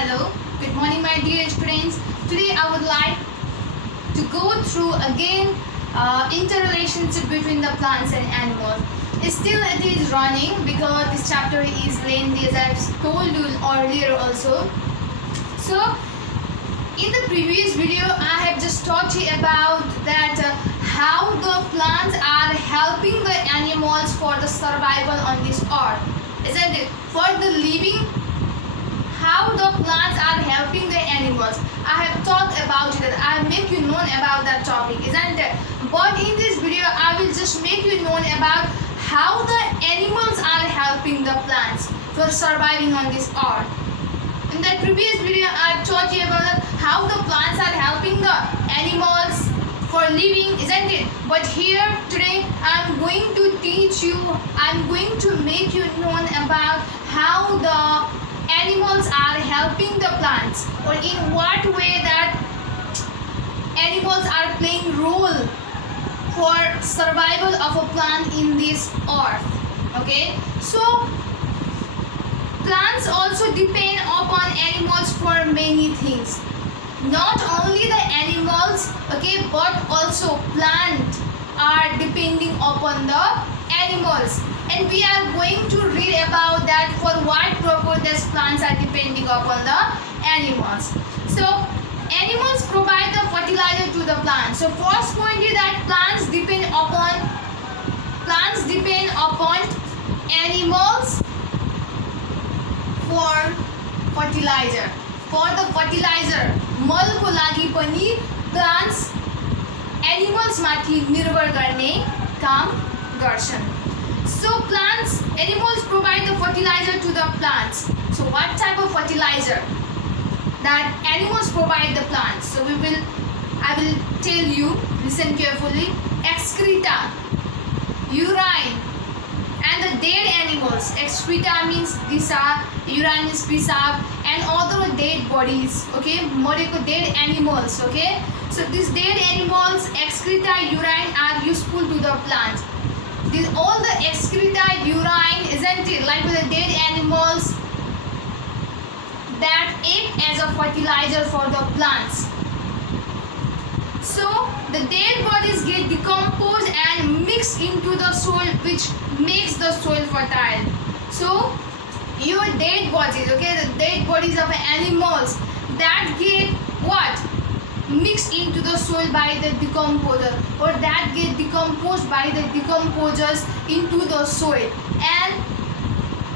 Hello, good morning my dear students. Today I would like to go through again interrelationship between the plants and animals. Still it is running because this chapter is lengthy as I have told you earlier also. So in the previous video I have just taught you about that how the plants are helping the animals for the survival on this earth, isn't it? For the living, how the plants are helping the animals. I have talked about it, I have make you known about that topic, isn't it? But in this video I will just make you known about how the animals are helping the plants for surviving on this earth. In that previous video I have taught you about how the plants are helping the animals for living, isn't it? But here today I am going to teach you, I am going to make you known about how the animals are helping the plants, or in what way that animals are playing role for survival of a plant in this earth. Okay, so plants also depend upon animals for many things. Not only the animals, okay, but also plants are depending upon the animals, and we are going to read about that for what purpose these plants are depending upon the animals. So animals provide the fertilizer to the plants. So first point is that plants depend upon animals for fertilizer. For the fertilizer, मल को लागि पनि plants animals माथि निर्भर गर्ने काम गर्छन्. So animals provide the fertilizer to the plants. So what type of fertilizer that animals provide the plants? So I will tell you, listen carefully. Excreta, urine, and the dead animals. Excreta means pisab, urine is pisab, and other dead bodies, okay, moreko dead animals, okay. So these dead animals, excreta, urine are useful to the plant. All the excreta, urine, isn't it, like with the dead animals that act as a fertilizer for the plants. So the dead bodies get decomposed and mixed into the soil, which makes the soil fertile. So your dead bodies, okay, the dead bodies of animals that get what? Mixed into the soil by the decomposer, or that get decomposed by the decomposers into the soil, and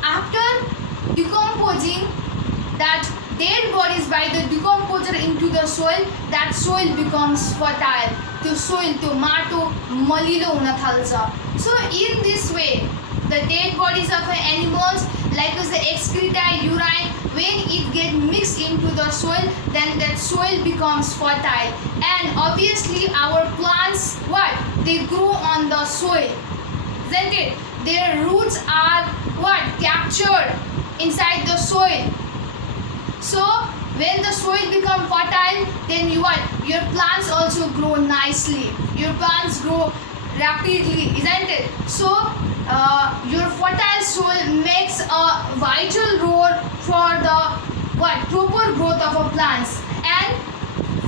after decomposing that dead bodies by the decomposer into the soil, that soil becomes fertile. The soil, to mato malilo huna thalcha. So in this way, the dead bodies of animals, like the excreta, urine, when it gets mixed into the soil, then that soil becomes fertile. And obviously our plants, what? They grow on the soil, isn't it? Their roots are what? Captured inside the soil. So when the soil becomes fertile, then your plants also grow nicely. Your plants grow rapidly, isn't it? So your fertile soil makes a vital role for the proper growth of a plants. And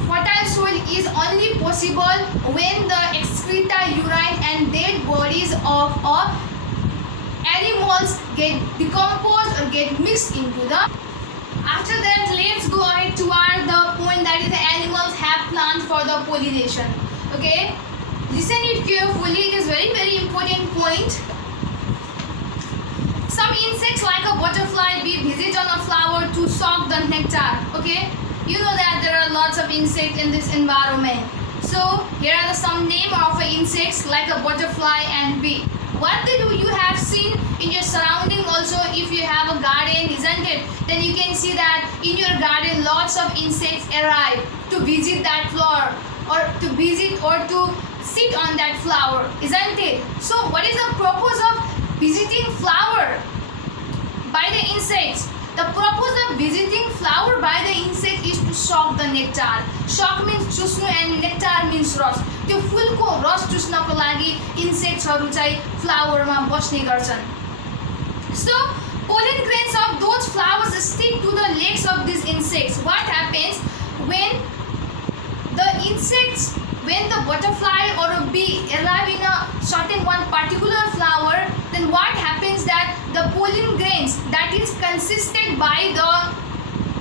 fertile soil is only possible when the excreta, urine, and dead bodies of animals get decomposed or get mixed into the. After that, let's go ahead toward the point that is the animals have plants for the pollination. Okay, listen it carefully. It is very important point. Some insects like a butterfly bee visit on a flower to suck the nectar. Okay, you know that there are lots of insects in this environment. So here are some names of insects like a butterfly and bee. What they do, you have seen in your surrounding also. If you have a garden, isn't it, then you can see that in your garden lots of insects arrive to visit that flower, or to visit or to sit on that flower, isn't it? So what is the purpose of visiting flower by the insects? The purpose of visiting flower by the insect is to suck the nectar. Suck means chusnu and nectar means रस. त्यो फुलको रस चुस्नको लागि इन्सेक्ट्सहरु चाहिँ फ्लावरमा बस्ने गर्छन्. So pollen grains of those flowers stick to the legs of these insects. insects, what happens when the insects, when the butterfly or a bee arrive in a certain one particular flower, then what happens that the pollen grains that is consisted by the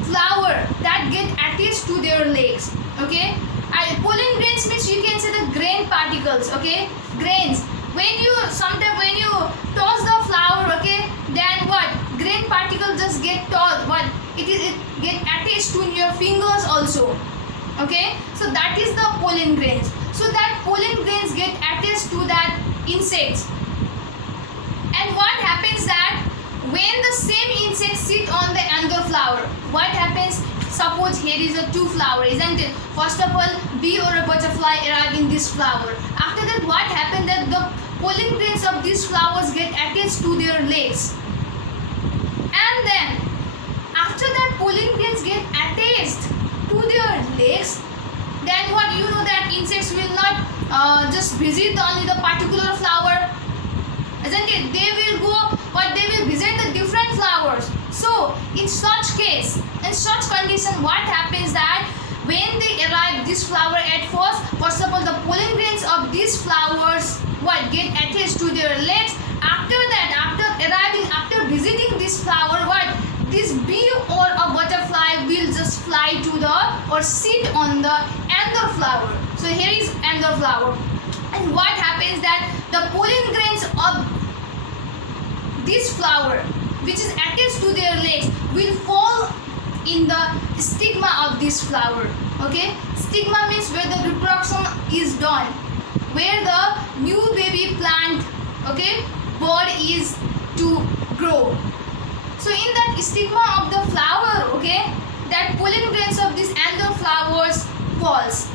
flower that get attached to their legs. Okay, and pollen grains means you can say the grain particles. Okay, grains. When you toss the flower, okay, then what, grain particles just get tossed, what it get attached to your fingers also. Okay, so that is the pollen grains. So that pollen grains get attached to that insects, and what happens that when the same insect sit on the another flower, what happens, suppose here is a two flower, isn't it? First of all, bee or a butterfly arrive in this flower. After that, what happened that the pollen grains of these flowers get attached to their legs, and then after that pollen grains get attached to their legs, then what, you know that insects will not just visit only the particular flower, isn't it? They will go, but they will visit the different flowers. So in such case, in such condition, what happens that when they arrive this flower at first of all the pollen grains of these flowers what get attached to their legs. After that, after arriving, after visiting this flower, what, this bee or a butterfly will just fly to the or sit on the another flower. So here is another flower, and what happens that the pollen grains of this flower which is attached to their legs will fall in the stigma of this flower. Okay, stigma means where the reproduction is done, where the new baby plant, okay, bud is to grow. So in that stigma of the flower, okay, that pollen grains of these another flowers falls.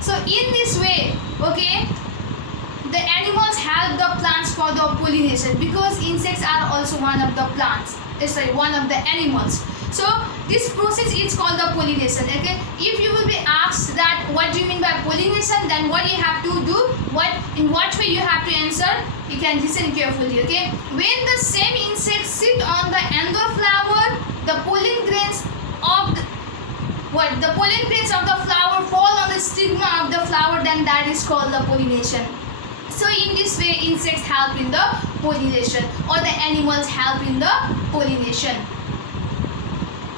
So in this way, okay, the animals help the plants for the pollination, because insects are also one of the plants, sorry, one of the animals. So this process is called the pollination. Okay, if you will be asked that what do you mean by pollination, then what you have to do, in what way you have to answer, you can listen carefully. Okay, when the same insects sit on the another flower, the pollen grains of the pollen grains of the flower fall on the stigma of the flower, then that is called the pollination. So in this way, insects help in the pollination, or the animals help in the pollination.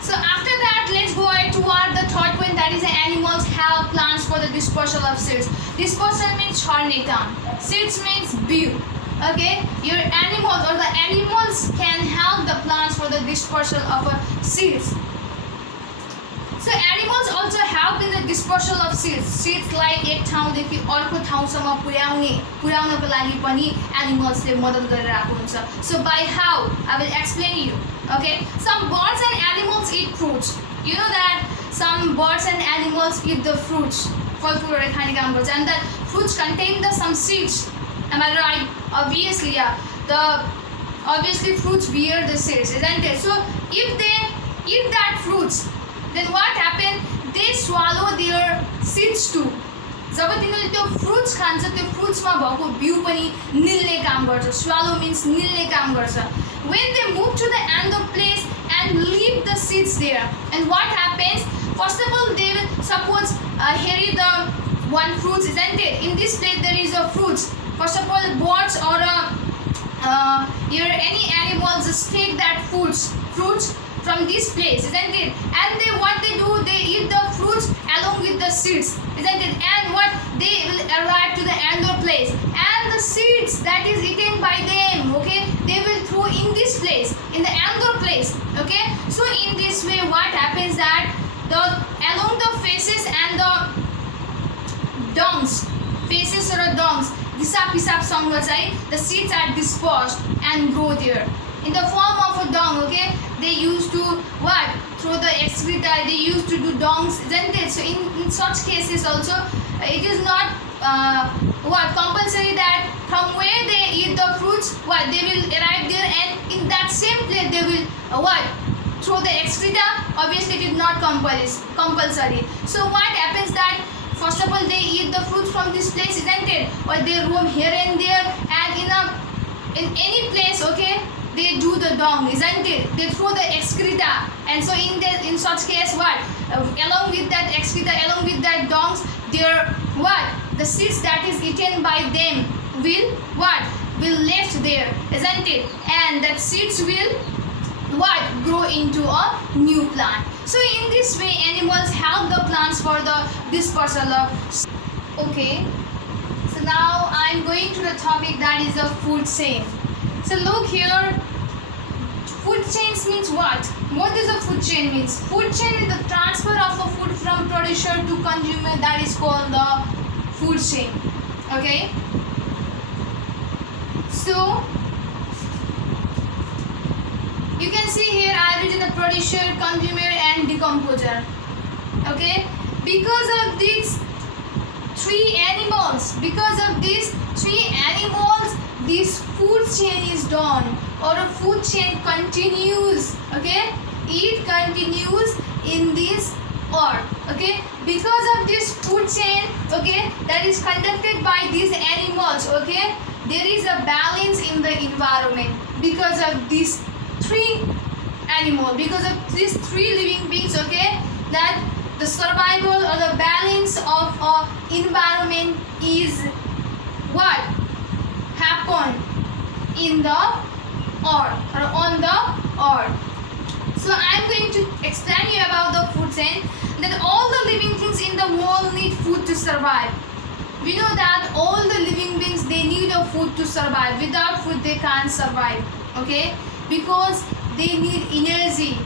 So after that, let's go ahead toward the third point, that is the animals help plants for the dispersal of seeds. Dispersal means chornatum. Seeds means bew. Okay, your animals or the animals can help the plants for the dispersal of seeds. So animals also help in the dispersal of seeds. Seeds like एक ठाउँदेखि अर्को ठाउँसम्म पुर्याउनको लागि पनि animals ले मद्दत गरिरहेको हुन्छ. So by how? I will explain you. Okay, some birds and animals eat fruits. You know that some birds and animals eat the fruits. फलफुलहरु खाने काम गर्छ, and that fruits contain some seeds. Am I right? Obviously, yeah. Obviously fruits bear the seeds, isn't it? So if they eat that fruits, then what happen? They swallow their seeds too. जब तिनीहरूले त्यो fruits खान्छ, त्यो फ्रुट्समा भएको बिउ पनि निल्ने काम गर्छ. Swallow means निल्ने काम गर्छ. When they move to the another place and leave the seeds there, and what happens? First of all, they will suppose here is the one fruits, isn't it? In this place there is a fruits. First of all, birds or any animals just take that fruits from this place, isn't it? And what they do, they eat the fruits along with the seeds, isn't it? And what, they will arrive to the another place, and the seeds that is eaten by them, okay, they will throw in this place, in the another place. Okay, so in this way what happens that along the faces and the dungs, faces or dungs, pisap चाहिँ the seeds are dispersed and grow there in the form of a dung. Okay, they used to what, through the excreta, they used to do dongs, isn't it? So in such cases also, it is not compulsory that from where they eat the fruits, what, they will arrive there, and in that same place they will throw the excreta. Obviously it is not compulsory. So what happens that first of all they eat the fruits from this place, isn't it? Or they roam here and there, and in any place, okay, they do the dung, isn't it? They throw the excreta And so in such case, what along with that excreta, along with that dongs, their what the seeds that is eaten by them will what will left there, isn't it? And that seeds will what grow into a new plant. So in this way animals help the plants for the dispersal of. Okay, so now I'm going to the topic that is the food chain. So look here, food chains means what? What does a food chain means? Food chain is the transfer of a food from producer to consumer, that is called the food chain. Okay, so you can see here I have written the producer, consumer and decomposer. Okay, because of these three animals, this food chain is done, or a food chain continues. Okay, it continues in this order. Okay, because of this food chain, okay, that is conducted by these animals. Okay, there is a balance in the environment because of these three animals, because of these three living beings. Okay, that the survival or the balance of a environment is what happen in the or on the or. So I'm going to explain you about the food chain, that all the living things in the world need food to survive. We know that all the living beings, they need a food to survive. Without food they can't survive. Okay, because they need energy,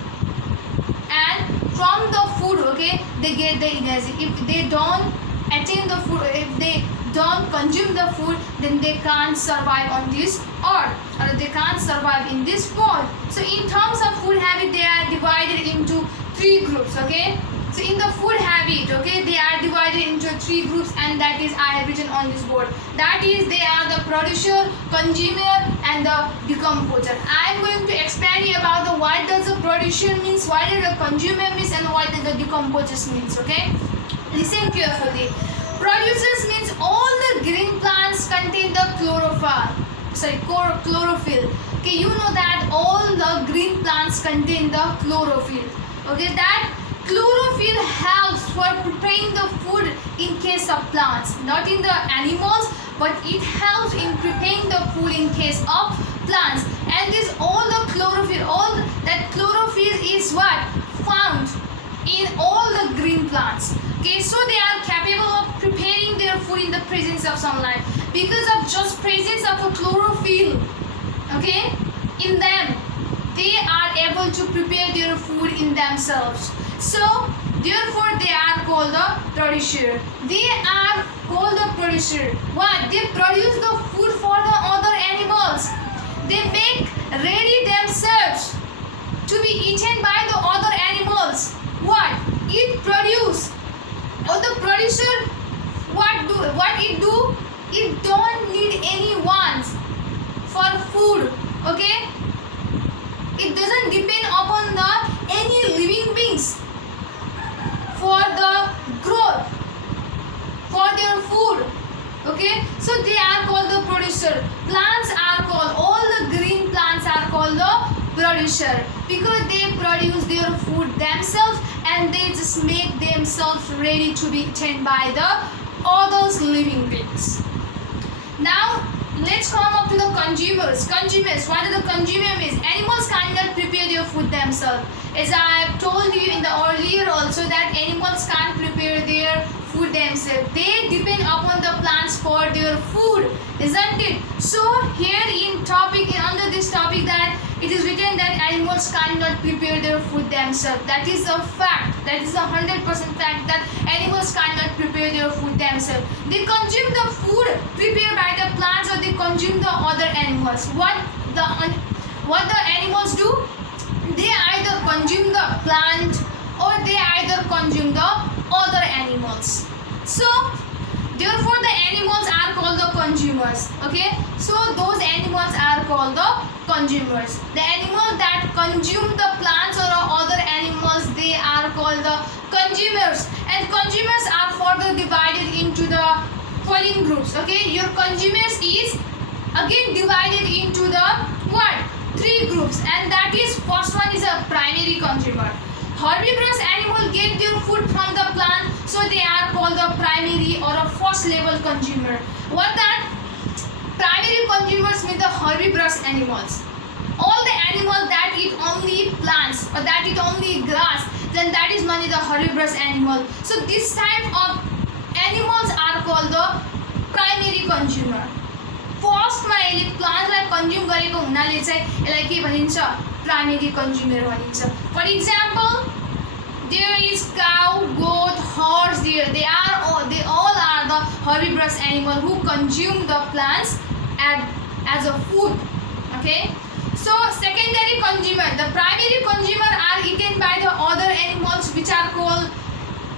and from the food, okay, they get the energy. If they don't attain the food, if they don't consume the food, then they can't survive on this earth, or they can't survive in this world. So in terms of food habit, they are divided into three groups. Okay, so in the food habit, okay, they are divided into three groups, and that is I have written on this board. That is, they are the producer, consumer and the decomposer. I am going to explain you about the what does the producer means, what does the consumer means, and what does the decomposer means. Okay, listen carefully. Producers means all the green plants contain the chlorophyll. Okay, you know that all the green plants contain the chlorophyll. Okay, that chlorophyll helps for preparing the food in case of plants, not in the animals, but it helps in preparing the food in case of plants. And this all the chlorophyll, all that chlorophyll is what found in all the green plants. Okay, so they are capable of preparing their food in the presence of sunlight. Because of just presence of a chlorophyll, okay, in them, they are able to prepare their food in themselves. So therefore they are called the producer. They are called the producer. What? They produce the food for the other animals. They make ready themselves to be eaten by the other animals. What? It produce. Or the producer, what it do? It don't need anyone for food. Okay? It doesn't depend upon the any living beings for the growth, for their food. Okay, so they are called the producer. Plants are called, all the green plants are called the producer, because they produce their food themselves and they just make themselves ready to be eaten by the others living beings. Now let's come up to the consumers. Consumers, what are the consumer means? Animals cannot prepare their food themselves. As I have told you in the earlier also, that animals can't prepare their food themselves. They depend upon the plants for their food, isn't it? So here in topic, under this topic, that it is written that animals cannot prepare their food themselves. That is a fact. That is 100% fact, that animals cannot prepare their food themselves. They consume the food prepared by the plants, or they consume the other animals. What the animals do? They either consume the plant, or they either consume the other animals. So therefore the animals are called the consumers. Okay, so those animals are called the consumers. The animals that consume the plants or other animals, they are called the consumers. And consumers are further divided into the following groups. Okay, your consumers is again divided into the what? three groups, and that is first one is a primary consumer. Herbivorous animals get their food from the plant, so they are called the primary or a first level consumer. What that? Primary consumers mean the herbivorous animals. All the animals that eat only plants or that eat only grass, then that is known as the herbivorous animal. So this type of animals are called the primary consumer. First मा यसले प्लान्टलाई consume गरेको हुनाले चाहिँ यसलाई के भनिन्छ primary consumer भनिन्छ for example there is cow goat horse there they all are the herbivorous animal who consume the plants as a food. Okay, so secondary consumer, the primary consumer are eaten by the other animals which are called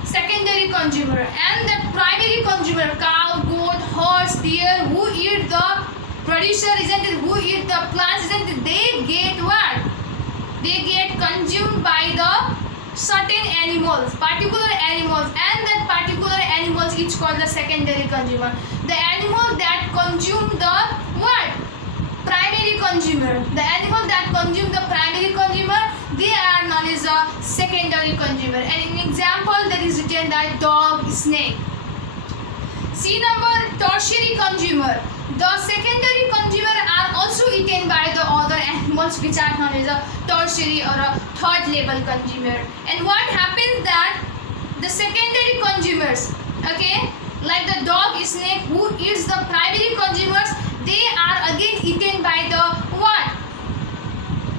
secondary consumer, and the primary consumer cow, goat, horse, deer who eat the producer isn't it, who eat the plants isn't it, they get what? They get consumed by the certain animals, particular animals, and that particular animals each called the secondary consumer. The animal that consume the what? Primary consumer. The animal that consume the primary consumer, they are known as a secondary consumer. And in example that is written that dog, snake. C number, tertiary consumer. The secondary consumer are also eaten by the other animals which are known as a tertiary or a third level consumer. And what happens that the secondary consumers, okay, like the dog, snake who eats the primary consumers, they are again eaten by the what?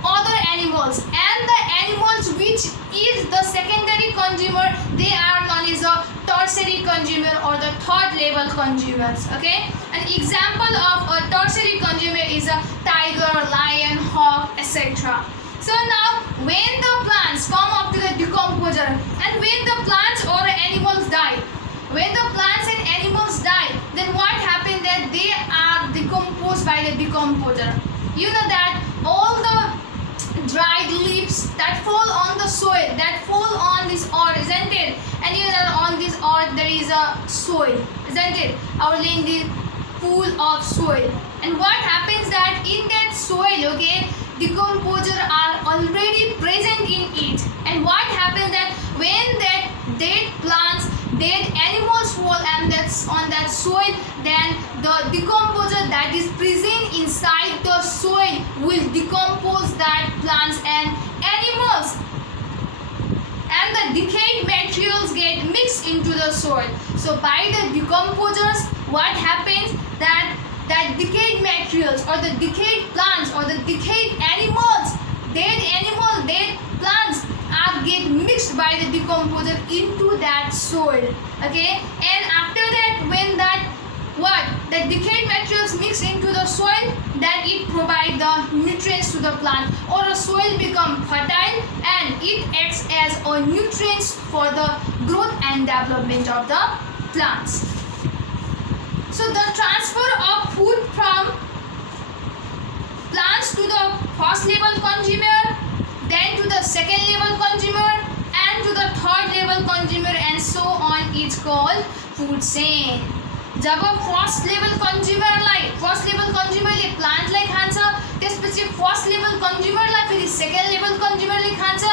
Other animals, and the animals which eat the secondary consumer, they are known as a tertiary consumer or the third level consumers. Okay, an example of a tertiary consumer is a tiger, lion, hawk, etc. So now when the plants come up to the decomposer, and when the plants or animals die, when the plants and animals die, then what happens that they are decomposed by the decomposer. You know that all the dried leaves that fall on the soil, that fall on this earth, isn't it? And you know on this earth there is a soil, isn't it? Our land is full of soil. And what happens that in that soil, okay, decomposer are already present in it. And what happens that when that dead plants, dead animals fall and that's on that soil, then the decomposer that is present inside the soil will decompose that plants and animals, and the decayed materials get mixed into the soil. So by the decomposers, what happens that decayed materials or the decayed plants or the decayed animals, dead plants are get mixed by the decomposer into that soil. Okay, and after that when that what the decayed materials mix into the soil, then it provide the nutrients to the plant, or the soil become fertile and it acts as a nutrients for the growth and development of the plants. So the transfer of food from plants to the first level consumer, then to the second level consumer, and to the third level consumer, and so on is called food chain. जब first level कन्ज्युमरले प्लान्टलाई खान्छ, त्यसपछि first level कन्ज्युमरलाई फेरि second level कन्ज्युमरले खान्छ,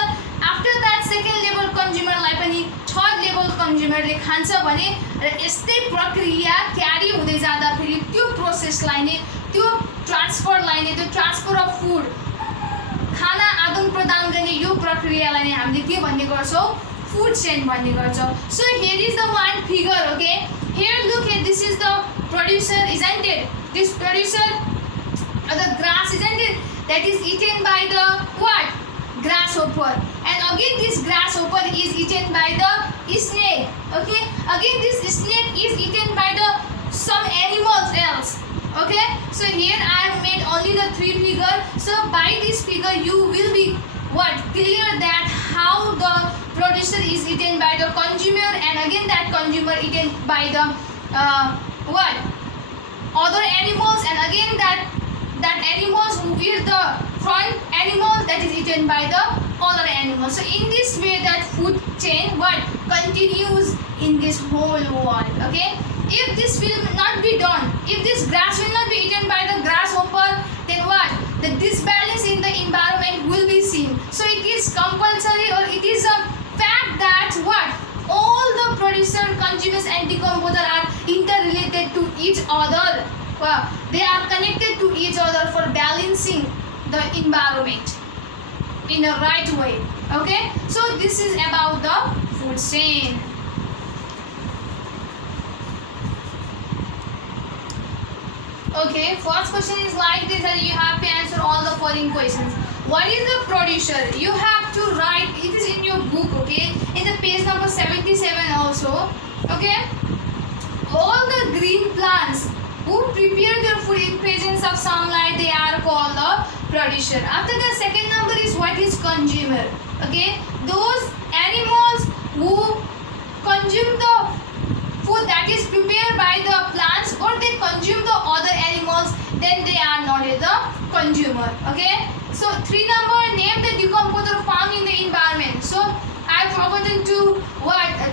after that second level कन्ज्युमरलाई पनि third level कन्ज्युमरले खान्छ भने र यस्तै प्रक्रिया क्यारी हुँदै जाँदा फेरि त्यो प्रोसेसलाई नै, त्यो ट्रान्सफरलाई नै, त्यो ट्रान्सफर अफ फुड, खाना आदान प्रदान गर्ने यो प्रक्रियालाई नै हामीले के भन्ने गर्छौँ? फुड चेन भन्ने गर्छौँ. So here is the one figure. Okay, here look at this is the producer, isn't it? This producer of the grass, isn't it, that is eaten by the what? Grasshopper. And again this grasshopper is eaten by the snake. Okay, again this snake is eaten by the some animals else. Okay, so here I have made only the three figure. So by this figure you will be what? Clear that how the producer is eaten by the consumer, and again that consumer eaten by the what? Other animals, and again that animals who eat the front animal that is eaten by the other animals. So in this way that food chain what? Continues in this whole world. Okay, if this will not be done, if this grass will not be eaten by the grasshopper, then what? the disbalance in the environment will be seen. So it is compulsory, or it is a fact that what? All the producer, consumers and decomposer are interrelated to each other. They are connected to each other for balancing the environment in a right way. Okay, so this is about the food chain. Okay, first question is like this, and you have to answer all the following questions. What is the producer? You have to write, it is in your book, okay, in the page number 77 also. Okay, all the green plants who prepare their food in presence of sunlight, they are called the producer. After the second number is what is consumer. Okay, those animals who consume the food that is prepared by the plants, or they consume the other animals, then they are not the consumer. Okay, so 3 number, name the decomposer found in the environment. So I have forgotten to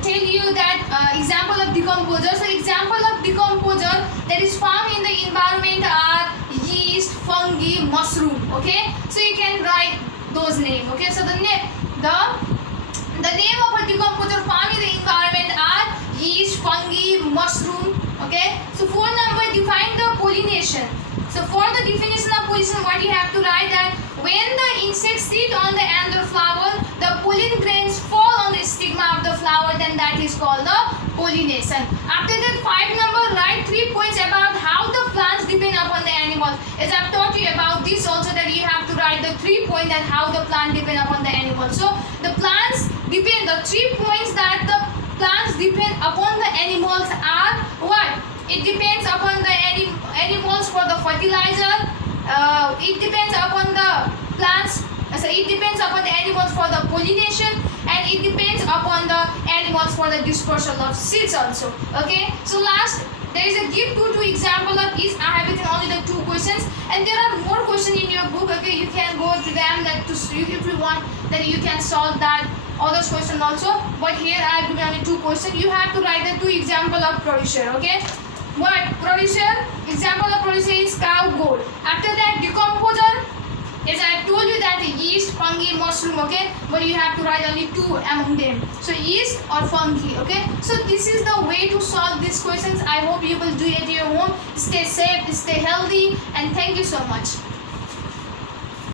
tell you that example of decomposer. So example of decomposer that is found in the environment are yeast, fungi, mushroom. Okay, so you can write those names. Okay, so the name of a decomposer found in the environment are yeast, fungi, mushroom. Okay, so 4 number, define the pollination. So for the definition of pollination, what you have to write that when the insects sit on the anther flower, the pollen grains fall on the stigma of the flower, then that is called the pollination. After that, 5 number, write 3 points about how the plants depend upon the animals. As I've taught you about this also, that you have to write the 3 points that how the plant depend upon the animals. So the plants depend, the 3 points that the plants depend upon the animals are what? It depends upon the animals for the fertilizer. It depends upon the plants. So it depends upon the animals for the pollination, and it depends upon the animals for the dispersal of seeds also. Okay. So last, there is a give two example of is. I have written only the 2 questions, and there are more questions in your book. Okay, you can go to them that if you want, then you can solve that other question also. But here I have given only 2 questions. You have to write the 2 example of producer. Okay. What? Producer, example of producer is cow, goat. After that, decomposer, as I told you that yeast, fungi, mushroom, okay, but you have to write only 2 among them. So yeast or fungi, okay. So this is the way to solve these questions. I hope you will do it at your home. Stay safe, stay healthy, and thank you so much.